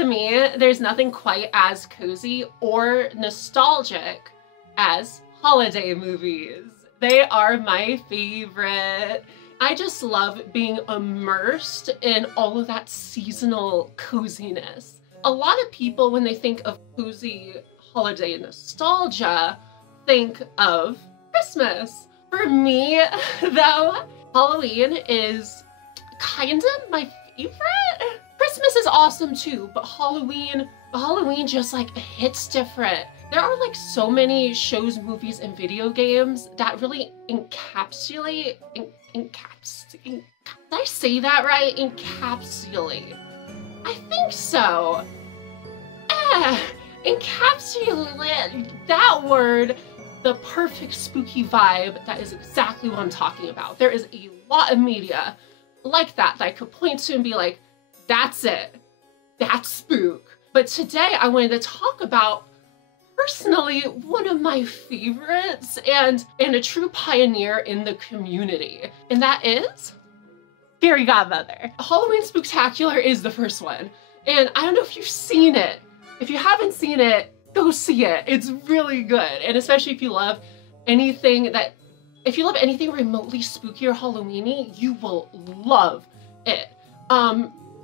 To me, there's nothing quite as cozy or nostalgic as holiday movies. They are my favorite. I just love being immersed in all of that seasonal coziness. A lot of people, when they think of cozy holiday nostalgia, think of Christmas. For me, though, Halloween is kind of my favorite. Christmas is awesome too, but Halloween just like hits different. There are like so many shows, movies, and video games that really encapsulate, did I say that right? Encapsulate. I think so. Encapsulate, that word, the perfect spooky vibe. That is exactly what I'm talking about. There is a lot of media like that I could point to and be like, that's it. That's spook. But today I wanted to talk about personally one of my favorites and a true pioneer in the community, and that is Scary Godmother. Halloween Spooktacular is the first one, and I don't know if you've seen it. If you haven't seen it, go see it. It's really good, and especially if you love anything remotely spooky or Halloweeny, you will love it.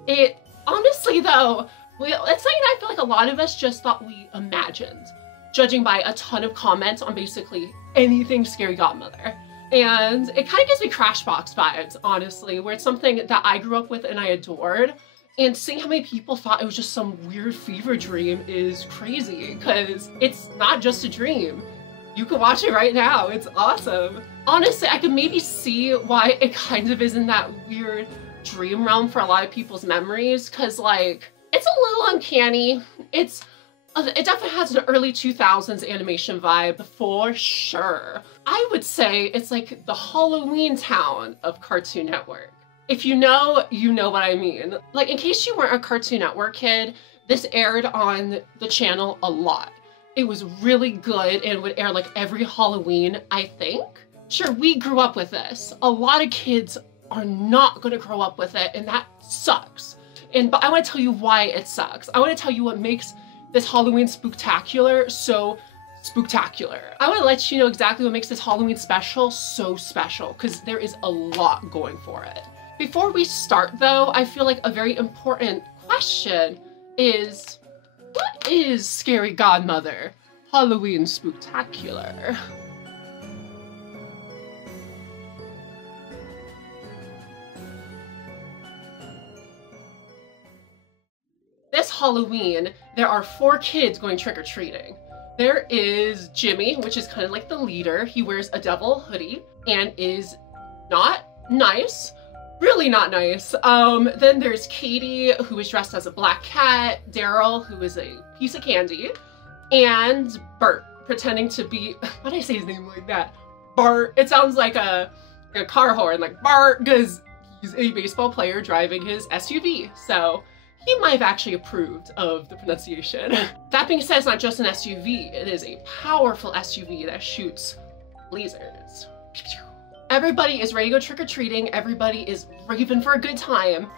It honestly though, it's something I feel like a lot of us just thought we imagined, judging by a ton of comments on basically anything Scary Godmother. And it kind of gives me Crashbox vibes, honestly, where it's something that I grew up with and I adored. And seeing how many people thought it was just some weird fever dream is crazy, because it's not just a dream. You can watch it right now, it's awesome. Honestly, I could maybe see why it kind of is in that weird dream realm for a lot of people's memories, because like, it's a little uncanny. It definitely has an early 2000s animation vibe for sure. I would say it's like the Halloween Town of Cartoon Network. If you know, you know what I mean. Like, in case you weren't a Cartoon Network kid, this aired on the channel a lot. It was really good and would air like every Halloween, I think. Sure, we grew up with this. A lot of kids are not gonna grow up with it, and that sucks. But I wanna tell you why it sucks. I wanna tell you what makes this Halloween Spooktacular so spooktacular. I wanna let you know exactly what makes this Halloween special so special, because there is a lot going for it. Before we start though, I feel like a very important question is, what is Scary Godmother Halloween Spooktacular? This Halloween, there are 4 kids going trick-or-treating. There is Jimmy, which is kind of like the leader. He wears a devil hoodie and is not nice, really not nice. Then there's Katie, who is dressed as a black cat, Daryl, who is a piece of candy, and Bert, pretending to be, why did I say his name like that? Bart. It sounds like a car horn, like Bart, because he's a baseball player driving his SUV, so he might have actually approved of the pronunciation. That being said, it's not just an SUV, it is a powerful SUV that shoots lasers. Everybody is ready to go trick-or-treating, everybody is raving for a good time,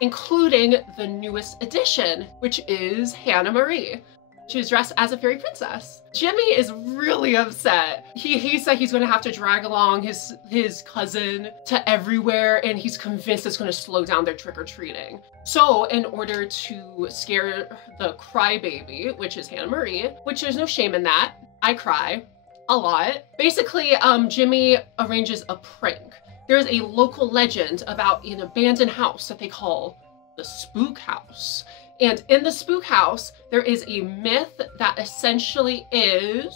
including the newest addition, which is Hannah Marie. She was dressed as a fairy princess. Jimmy is really upset. He said he's gonna have to drag along his cousin to everywhere, and he's convinced it's gonna slow down their trick-or-treating. So in order to scare the crybaby, which is Hannah Marie, which there's no shame in that, I cry a lot. Basically, Jimmy arranges a prank. There's a local legend about an abandoned house that they call the Spook House. And in the Spook House, there is a myth that essentially is,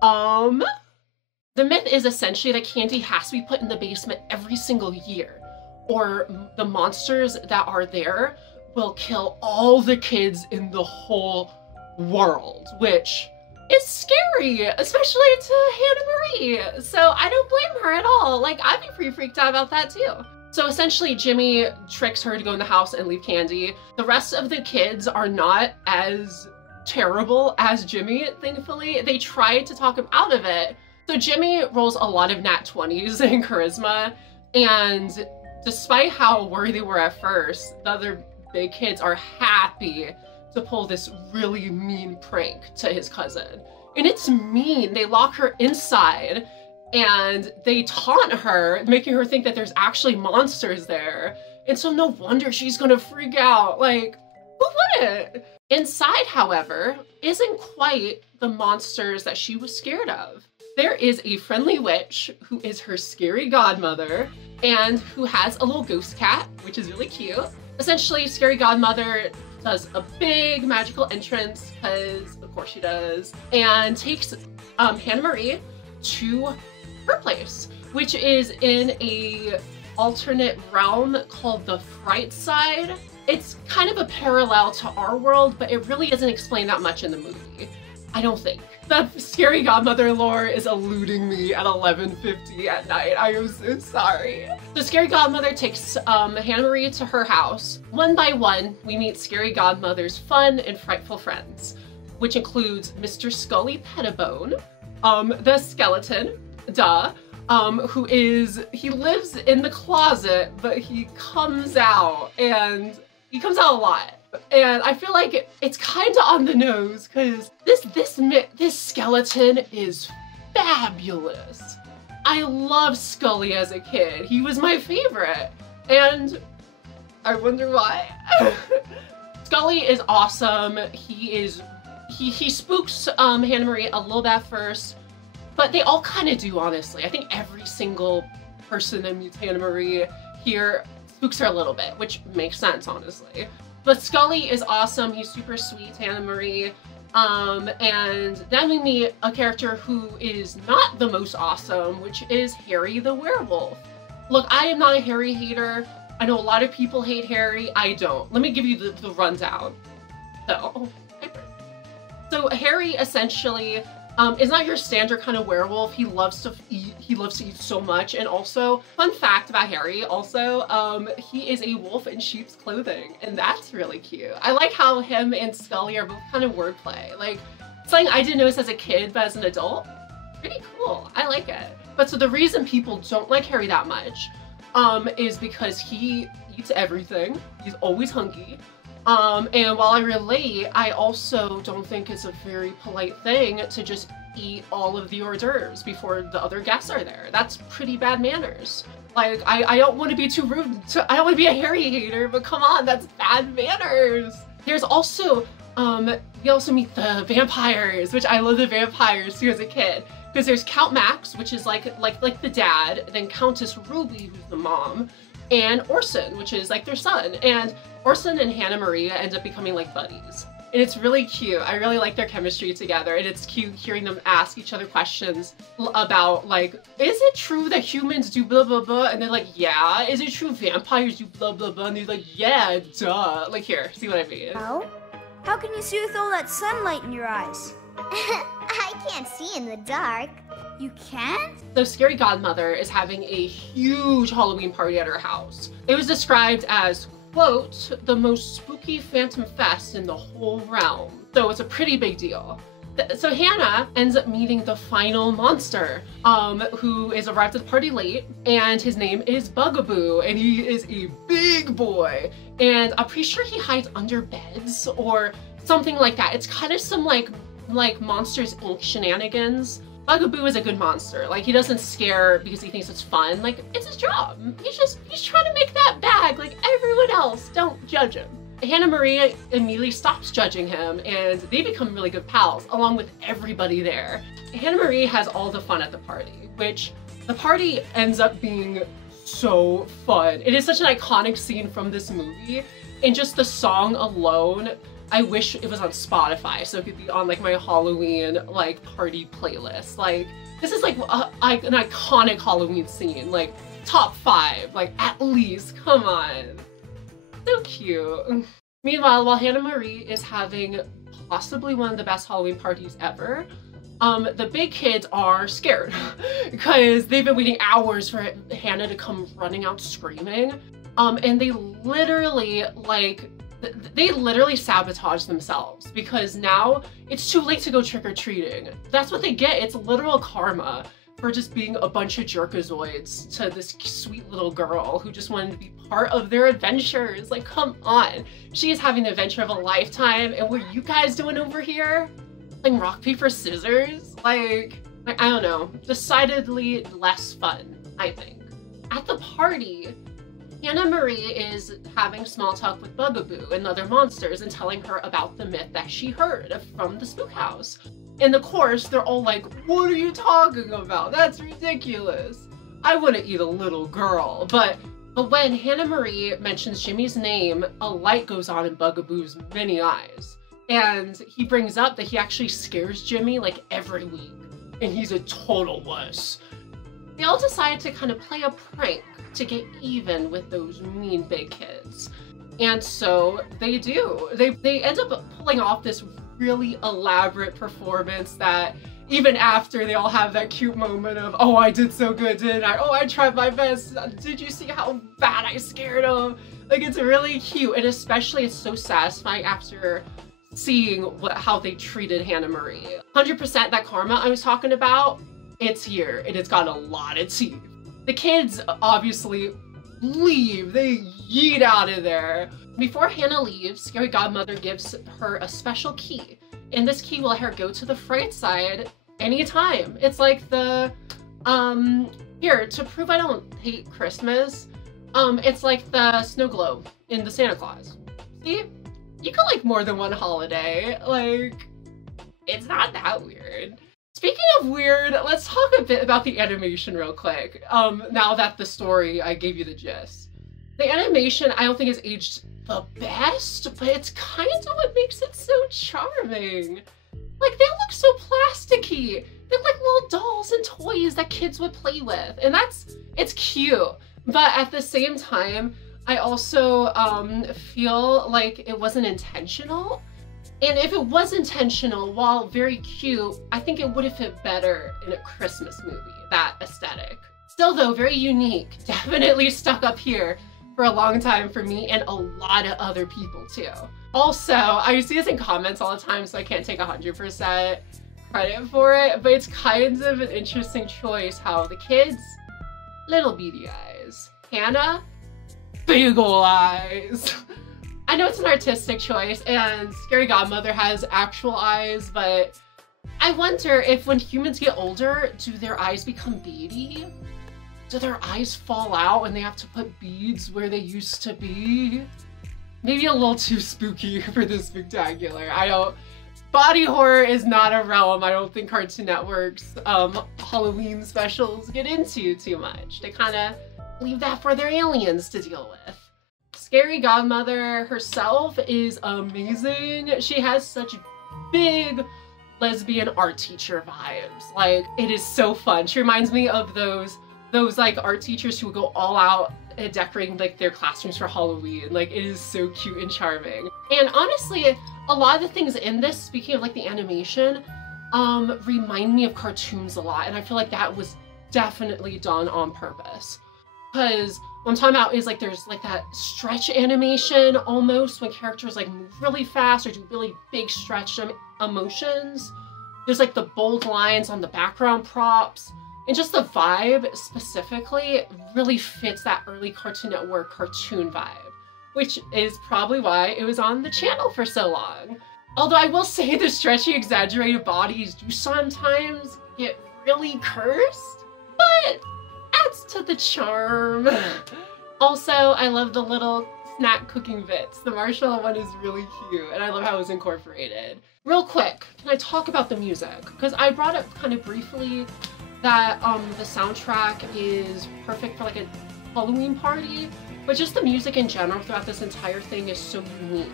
the myth is essentially that candy has to be put in the basement every single year, or the monsters that are there will kill all the kids in the whole world, which is scary, especially to Hannah Marie. So I don't blame her at all. Like, I'd be pretty freaked out about that too. So essentially, Jimmy tricks her to go in the house and leave candy. The rest of the kids are not as terrible as Jimmy, thankfully. They try to talk him out of it. So Jimmy rolls a lot of nat 20s in charisma, and despite how worried they were at first, the other big kids are happy to pull this really mean prank to his cousin. And it's mean. They lock her inside and they taunt her, making her think that there's actually monsters there. And so no wonder she's gonna freak out. Like, who wouldn't? Inside, however, isn't quite the monsters that she was scared of. There is a friendly witch who is her scary godmother and who has a little ghost cat, which is really cute. Essentially, Scary Godmother does a big magical entrance, because of course she does, and takes Hannah Marie to her place, which is in a alternate realm called the Fright Side. It's kind of a parallel to our world, but it really doesn't explain that much in the movie, I don't think. The Scary Godmother lore is eluding me at 11:50 at night. I am so sorry. The Scary Godmother takes Hannah Marie to her house. One by one, we meet Scary Godmother's fun and frightful friends, which includes Mr. Scully Pettibone, the skeleton, he lives in the closet, but he comes out, and he comes out a lot. And I feel like it's kind of on the nose, because this skeleton is fabulous. I loved Scully as a kid. He was my favorite, and I wonder why. Scully is awesome. He spooks Hannah Marie a little bit at first, but they all kind of do, honestly. I think every single person that meets Hannah Marie here spooks her a little bit, which makes sense, honestly. But Scully is awesome. He's super sweet, Hannah Marie. And then we meet a character who is not the most awesome, which is Harry the werewolf. Look, I am not a Harry hater. I know a lot of people hate Harry. I don't. Let me give you the rundown. So Harry essentially is not your standard kind of werewolf. He loves to eat. He loves to eat so much. And also, fun fact about Harry, also, he is a wolf in sheep's clothing, and that's really cute. I like how him and Scully are both kind of wordplay. Like, something I didn't notice as a kid, but as an adult, pretty cool. I like it. But so the reason people don't like Harry that much is because he eats everything. He's always hungry. And while I relate, I also don't think it's a very polite thing to just eat all of the hors d'oeuvres before the other guests are there. That's pretty bad manners. Like, I don't want to be too rude, I don't want to be a Harry hater, but come on, that's bad manners. There's also, we also meet the vampires, which I love the vampires too as a kid. Because there's Count Max, which is like the dad, then Countess Ruby, who's the mom, and Orson, which is like their son. And Orson and Hannah Marie end up becoming like buddies. And it's really cute. I really like their chemistry together, and it's cute hearing them ask each other questions about, like, is it true that humans do blah blah blah? And they're like, yeah. Is it true vampires do blah blah blah? And they're like, yeah, duh. Like, here, see what I mean? Oh? How can you see with all that sunlight in your eyes? I can't see in the dark. You can't? So Scary Godmother is having a huge Halloween party at her house. It was described as, quote, the most spooky phantom fest in the whole realm. So it's a pretty big deal. So Hannah ends up meeting the final monster, who is arrived at the party late, and his name is Bugaboo, and he is a big boy. And I'm pretty sure he hides under beds or something like that. It's kind of some like Monsters Inc. shenanigans. Bugaboo is a good monster. Like, he doesn't scare because he thinks it's fun. Like, it's his job. He's trying to make that bag like everyone else. Don't judge him. Hannah Marie immediately stops judging him, and they become really good pals, along with everybody there. Hannah Marie has all the fun at the party, which the party ends up being so fun. It is such an iconic scene from this movie, and just the song alone, I wish it was on Spotify so it could be on like my Halloween like party playlist. Like, this is like an iconic Halloween scene, like top 5, like at least, come on. So cute. Meanwhile, while Hannah Marie is having possibly one of the best Halloween parties ever, the big kids are scared because they've been waiting hours for Hannah to come running out screaming. And they literally sabotage themselves because now it's too late to go trick-or-treating. That's what they get. It's literal karma for just being a bunch of jerkazoids to this sweet little girl who just wanted to be part of their adventures. Like, come on. She is having the adventure of a lifetime, and what are you guys doing over here? Playing rock, paper, scissors? Like, I don't know. Decidedly less fun, I think. At the party, Hannah Marie is having small talk with Bugaboo and other monsters and telling her about the myth that she heard from the spook house. In the course, they're all like, what are you talking about? That's ridiculous. I wouldn't eat a little girl. But when Hannah Marie mentions Jimmy's name, a light goes on in Bugaboo's many eyes. And he brings up that he actually scares Jimmy like every week. And he's a total wuss. They all decide to kind of play a prank to get even with those mean big kids. And so they do. They end up pulling off this really elaborate performance that even after they all have that cute moment of, oh, I did so good, didn't I? Oh, I tried my best. Did you see how bad I scared him? Like, it's really cute. And especially it's so satisfying after seeing how they treated Hannah Marie. 100% that karma I was talking about, it's here, and it's got a lot of teeth. The kids obviously leave. They yeet out of there. Before Hannah leaves, Scary Godmother gives her a special key. And this key will let her go to the fright side anytime. It's like the, here, to prove I don't hate Christmas, it's like the snow globe in the Santa Claus. See? You can like more than one holiday. Like, it's not that weird. Speaking of weird, let's talk a bit about the animation real quick. Now that the story, I gave you the gist. The animation, I don't think is aged the best, but it's kind of what makes it so charming. Like, they look so plasticky. They look like little dolls and toys that kids would play with. And it's cute. But at the same time, I also feel like it wasn't intentional. And if it was intentional, while very cute, I think it would have fit better in a Christmas movie, that aesthetic. Still though, very unique. Definitely stuck up here for a long time for me and a lot of other people too. Also, I see this in comments all the time, so I can't take 100% credit for it, but it's kind of an interesting choice how the kids, little beady eyes. Hannah, big ol' eyes. I know it's an artistic choice and Scary Godmother has actual eyes, but I wonder if when humans get older, do their eyes become beady? Do their eyes fall out and they have to put beads where they used to be? Maybe a little too spooky for this Spooktacular. Body horror is not a realm I don't think Cartoon Network's Halloween specials get into too much. They kind of leave that for their aliens to deal with. Scary Godmother herself is amazing. She has such big lesbian art teacher vibes. Like, it is so fun. She reminds me of those like art teachers who would go all out and decorating like their classrooms for Halloween. Like, it is so cute and charming. And honestly, a lot of the things in this, speaking of like the animation, remind me of cartoons a lot. And I feel like that was definitely done on purpose. Because what I'm talking about is like there's like that stretch animation almost when characters like move really fast or do really big stretch emotions. There's like the bold lines on the background props. And just the vibe specifically really fits that early Cartoon Network cartoon vibe, which is probably why it was on the channel for so long. Although I will say the stretchy, exaggerated bodies do sometimes get really cursed, but adds to the charm. Also, I love the little snack cooking bits. The marshmallow one is really cute, and I love how it was incorporated. Real quick, can I talk about the music? Because I brought up kind of briefly that the soundtrack is perfect for like a Halloween party, but just the music in general throughout this entire thing is so unique.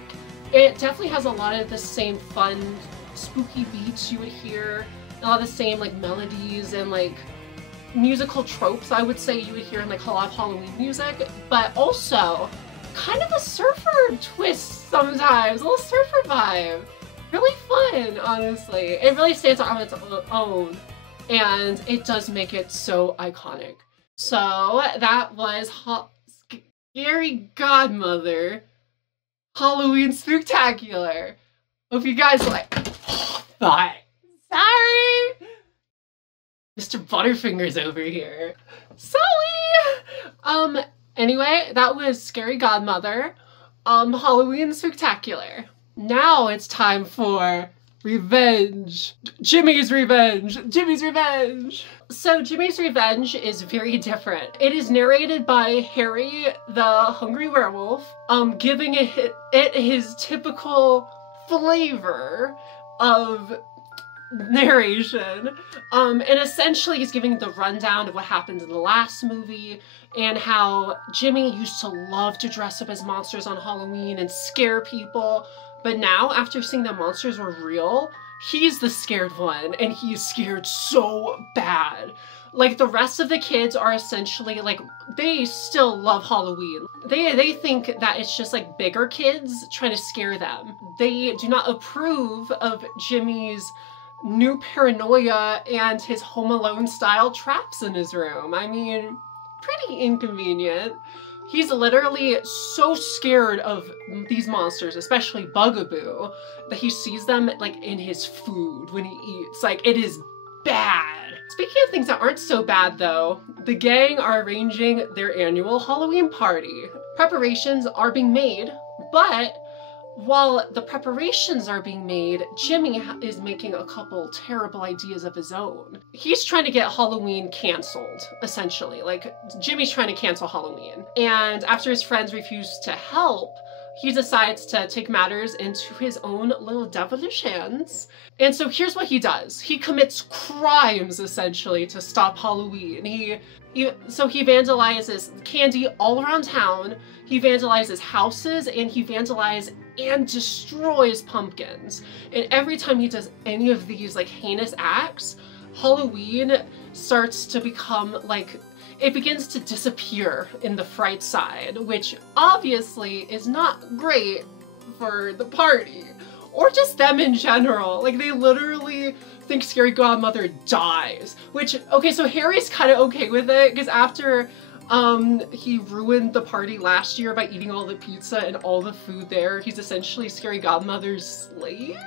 It definitely has a lot of the same fun, spooky beats you would hear, a lot of the same like melodies and like musical tropes I would say you would hear in like a lot of Halloween music, but also kind of a surfer twist sometimes, a little surfer vibe. Really fun, honestly. It really stands out on its own. And it does make it so iconic. So that was Scary Godmother Halloween Spooktacular. Hope you guys like that. Sorry. Mr. Butterfingers over here. Sully! Anyway, that was Scary Godmother, Halloween Spooktacular. Now it's time for revenge. Jimmy's revenge. Jimmy's revenge. So Jimmy's revenge is very different. It is narrated by Harry the Hungry Werewolf, giving it his typical flavor of narration. And essentially he's giving the rundown of what happened in the last movie and how Jimmy used to love to dress up as monsters on Halloween and scare people, but now after seeing that monsters were real, he's the scared one and he's scared so bad. Like the rest of the kids are essentially like, they still love Halloween. They think that it's just like bigger kids trying to scare them. They do not approve of Jimmy's new paranoia and his Home Alone style traps in his room. I mean, pretty inconvenient. He's literally so scared of these monsters, especially Bugaboo, that he sees them like in his food when he eats. Like, it is bad. Speaking of things that aren't so bad though, the gang are arranging their annual Halloween party. Preparations are being made, but while the preparations are being made, Jimmy is making a couple terrible ideas of his own. He's trying to get Halloween canceled, essentially. Like, Jimmy's trying to cancel Halloween. And after his friends refuse to help, he decides to take matters into his own little devilish hands. And so here's what he does. He commits crimes, essentially, to stop Halloween. So he vandalizes candy all around town, he vandalizes houses, and he vandalizes and destroys pumpkins. And every time he does any of these like heinous acts, Halloween starts to become like, it begins to disappear in the Fright side, which obviously is not great for the party or just them in general. Like, they literally think Scary Godmother dies, which, okay, so Harry's kind of okay with it because after he ruined the party last year by eating all the pizza and all the food there, he's essentially Scary Godmother's slave.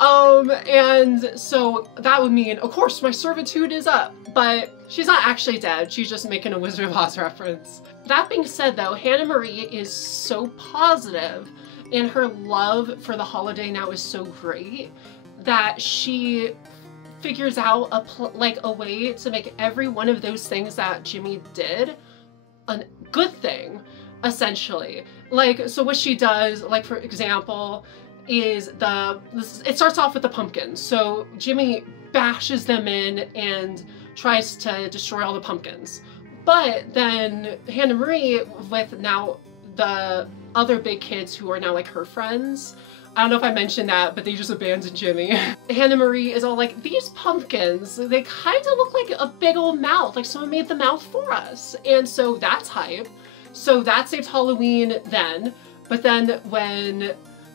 And so that would mean, of course, my servitude is up, but she's not actually dead. She's just making a Wizard of Oz reference. That being said though, Hannah Marie is so positive and her love for the holiday now is so great that she figures out a way to make every one of those things that Jimmy did a good thing, essentially. Like, so what she does, like for example, is it starts off with the pumpkins. So Jimmy bashes them in and tries to destroy all the pumpkins. But then Hannah Marie, with now the other big kids who are now like her friends, I don't know if I mentioned that, but they just abandoned Jimmy. Hannah Marie is all like, these pumpkins, they kind of look like a big old mouth, like someone made the mouth for us. And so that's hype. So that saves Halloween then. But then when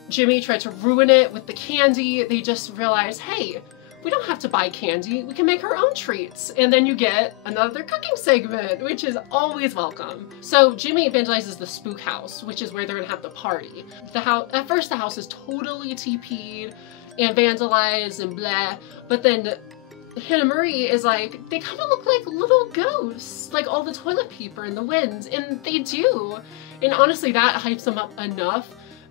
Jimmy tried to ruin it with the candy, they just realized, hey, we don't have to buy candy, we can make our own treats. And then you get another cooking segment, which is always welcome. So Jimmy vandalizes the spook house, which is where they're gonna have the party. At first the house is totally TP'd and vandalized and blah, but then Hannah Marie is like, they kind of look like little ghosts, like all the toilet paper in the wind, and they do. And honestly, that hypes them up enough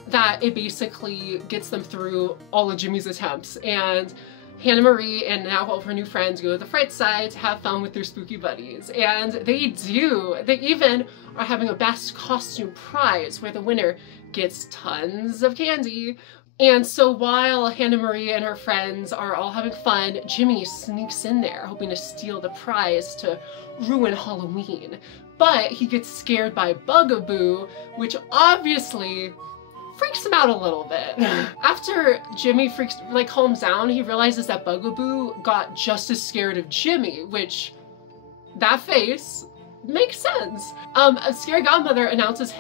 that it basically gets them through all of Jimmy's attempts. And Hannah Marie and now all of her new friends go to the Fright side to have fun with their spooky buddies. And they do. They even are having a best costume prize where the winner gets tons of candy. And so while Hannah Marie and her friends are all having fun, Jimmy sneaks in there hoping to steal the prize to ruin Halloween. But he gets scared by Bugaboo, which obviously freaks him out a little bit. After Jimmy calms down, he realizes that Bugaboo got just as scared of Jimmy, which, that face makes sense. Scary Godmother announces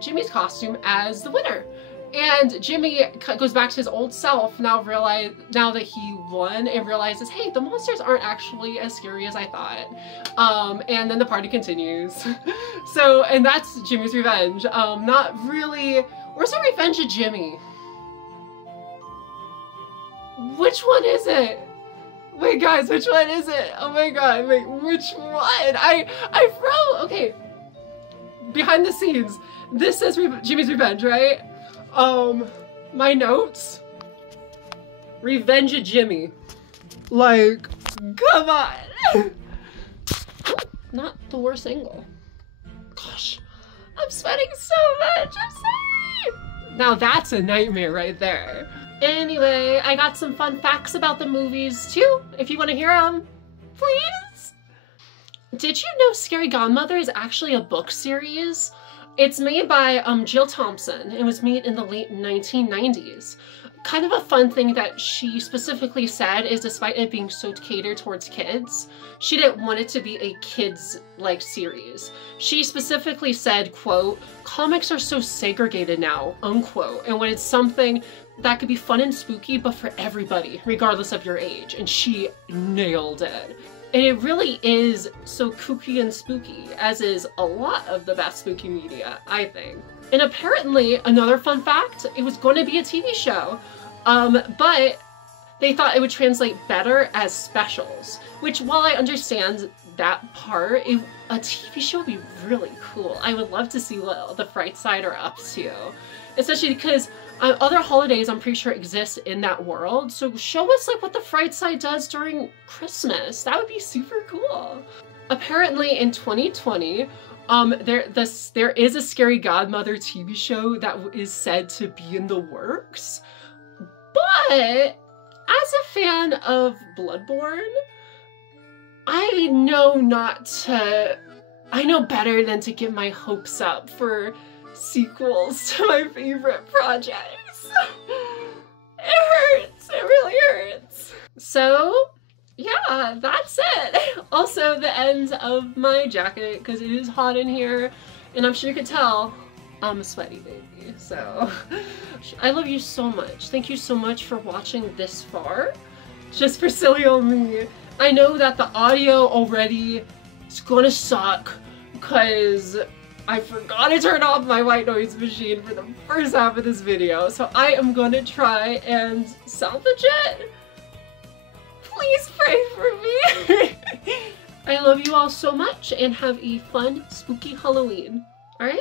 Jimmy's costume as the winner. And Jimmy goes back to his old self now that he won and realizes, hey, the monsters aren't actually as scary as I thought. And then the party continues. So, and that's Jimmy's revenge. Not really. Where's the revenge of Jimmy? Which one is it? Wait, guys, which one is it? Oh my god, wait, which one? I froze. Okay, behind the scenes, this says Jimmy's Revenge, right? My notes. Revenge of Jimmy. Like, come on. Not the worst angle. Gosh, I'm sweating so much. I'm sorry. Now that's a nightmare right there. Anyway, I got some fun facts about the movies too, if you want to hear them, please. Did you know Scary Godmother is actually a book series? It's made by Jill Thompson. It was made in the late 1990s. Kind of a fun thing that she specifically said is, despite it being so catered towards kids, she didn't want it to be a kids-like series. She specifically said, quote, "Comics are so segregated now," unquote, and when it's something that could be fun and spooky, but for everybody, regardless of your age, and she nailed it. And it really is so kooky and spooky, as is a lot of the best spooky media, I think. And apparently, another fun fact, it was going to be a TV show, but they thought it would translate better as specials, which, while I understand that part, a TV show would be really cool. I would love to see what the Fright Side are up to, especially because other holidays I'm pretty sure exist in that world, so show us like what the Fright Side does during Christmas. That would be super cool. Apparently in 2020, there is a Scary Godmother TV show that is said to be in the works, but as a fan of Bloodborne, I know better than to get my hopes up for sequels to my favorite projects. It hurts, it really hurts. So yeah, that's it. Also the ends of my jacket, because it is hot in here, and I'm sure you could tell I'm a sweaty baby. So I love you so much. Thank you so much for watching this far, just for silly old me. I know that the audio already is gonna suck, because I forgot to turn off my white noise machine for the first half of this video, so I am gonna try and salvage it. Please pray for me. I love you all so much, and have a fun, spooky Halloween. Alright?